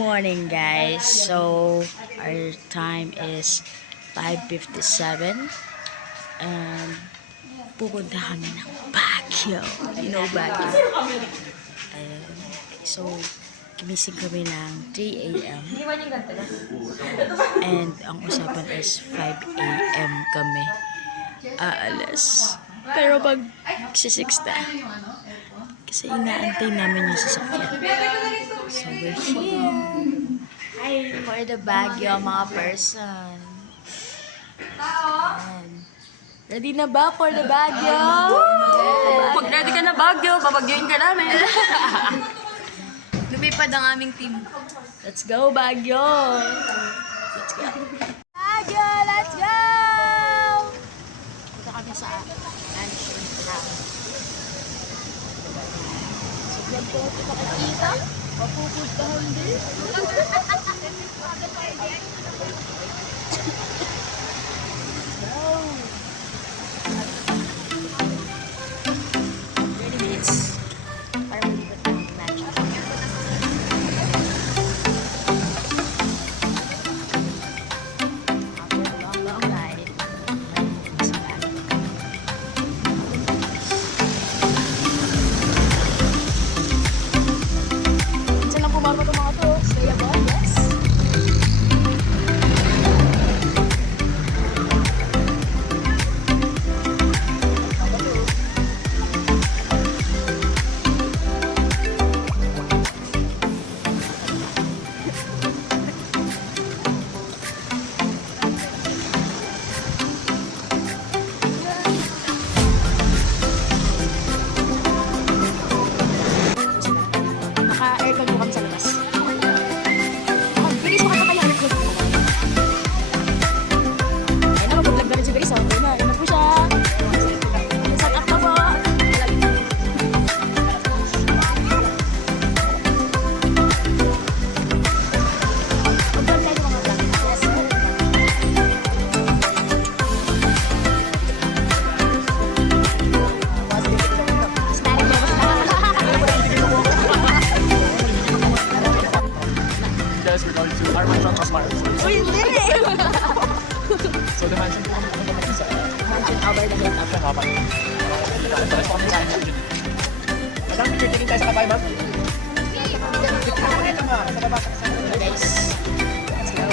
morning, guys. So our time is 5:57 and pupunta kami ng Baguio. You know Baguio. So gimising kami ng 3 a.m. and ang usapan is 5 a.m. kami aalis. Pero pag 6 na kasi inaantay namin yung sasakyan. So we're here for the Baguio, mga person. Ayan. Ready na ba for the Baguio? Pag ready ka na Baguio, babagyoin ka namin. Lumipad ang aming team. Let's go, Baguio! Let's go! Baguio, let's go! Punta kami sa mansion house. So, vlog ko ito pakikita. Papupuntahan din. Wow! 30 minutes. Para malipot ng mansion. Naka-aircon po kami sa labas. Bilis, makakapala aircon. Ayun na, mag-vlog na rin si Bilis. Ayun na po siya. Set up na po. Mag-vlog tayo mga vlog. Yes. We're going to our mansion of Smart. Uy, hindi! So the mansion po kami sa Mansion over the hill. mansion hapa. Madam, picture taking tayo sa kabay, ma'am. Ito ma'am, sa baba. Guys, let's go.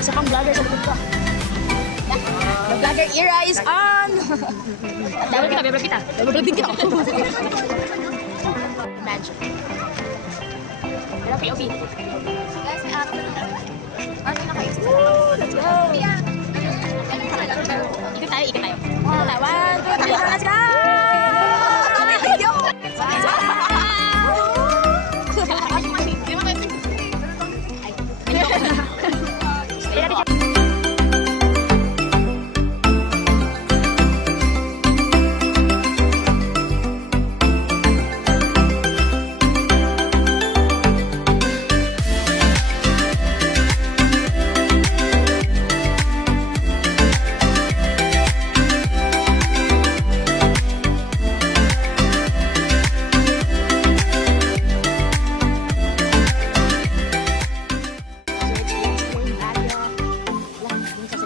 Isa pang vlogger sa likod ko. The vlogger era is on! Double kita. Double din kita. Mansion. Pero POV. Guys, may ato na. Ano na kayo? Let's go! Ikot tayo. One, two, three, let's go!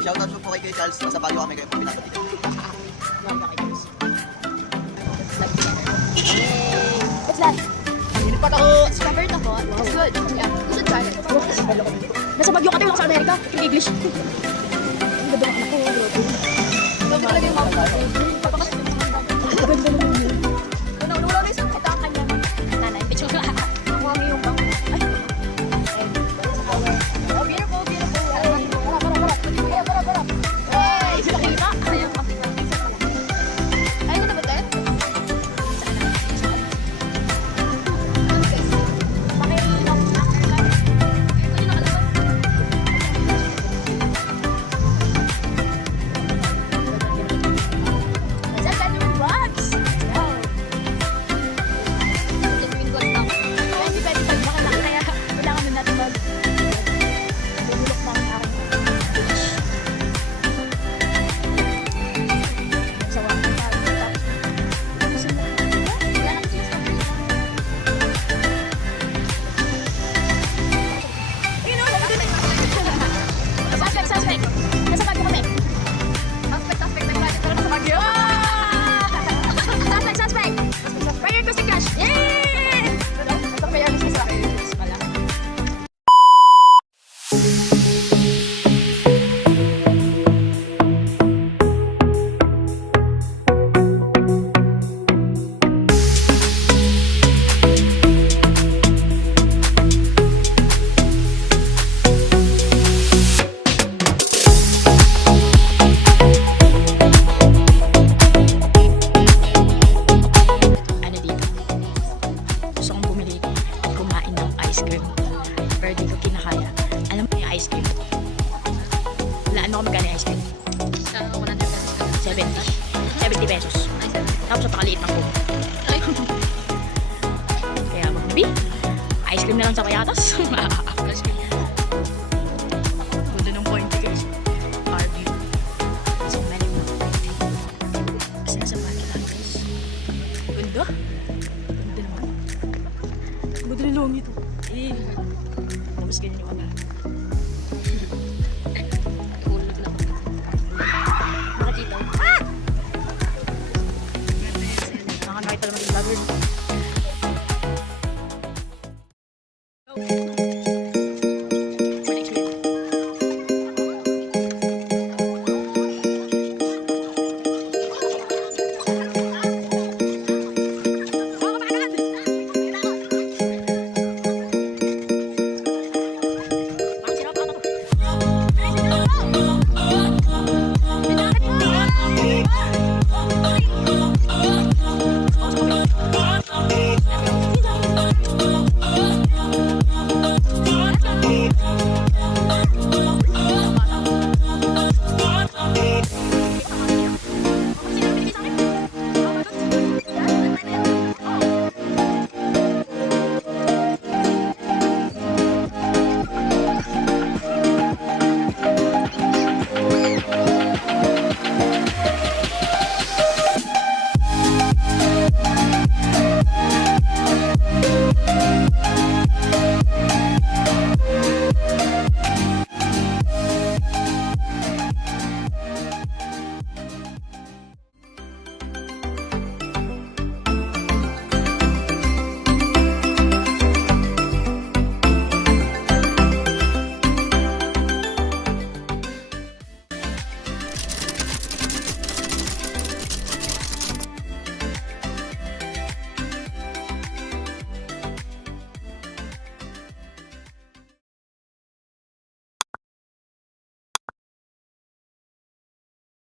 Shoutout po kay Charles. Nasa Baguio kami kayo po pinapatigan. What's that? But discovered ako. It's good. Yeah, you should try it. Nasa Baguio ka tayo lang sa Amerika. In English. Ang ganda ng anak ko. Love talaga yung mama ko. Ang ganda naman yun. Una-una na isang ito ang kanya. Nanay. Picture ka. Ang mami yung bang. Ay. Oh, beautiful, beautiful. Para. Hey, sila kita. Ayaw kasi na. Ayaw na ba tayo? What's up, Benjamin Vlogs? napakaliit ng buko. Kaya mag-B. Ice cream na lang sa payatas. Ice cream. Ganda ng point guys. RV. So many more. Kasi nasa parking lang guys. Ganda. Ganda naman. Ganda ng long ito. Eh. Tapos ganyan yung ano.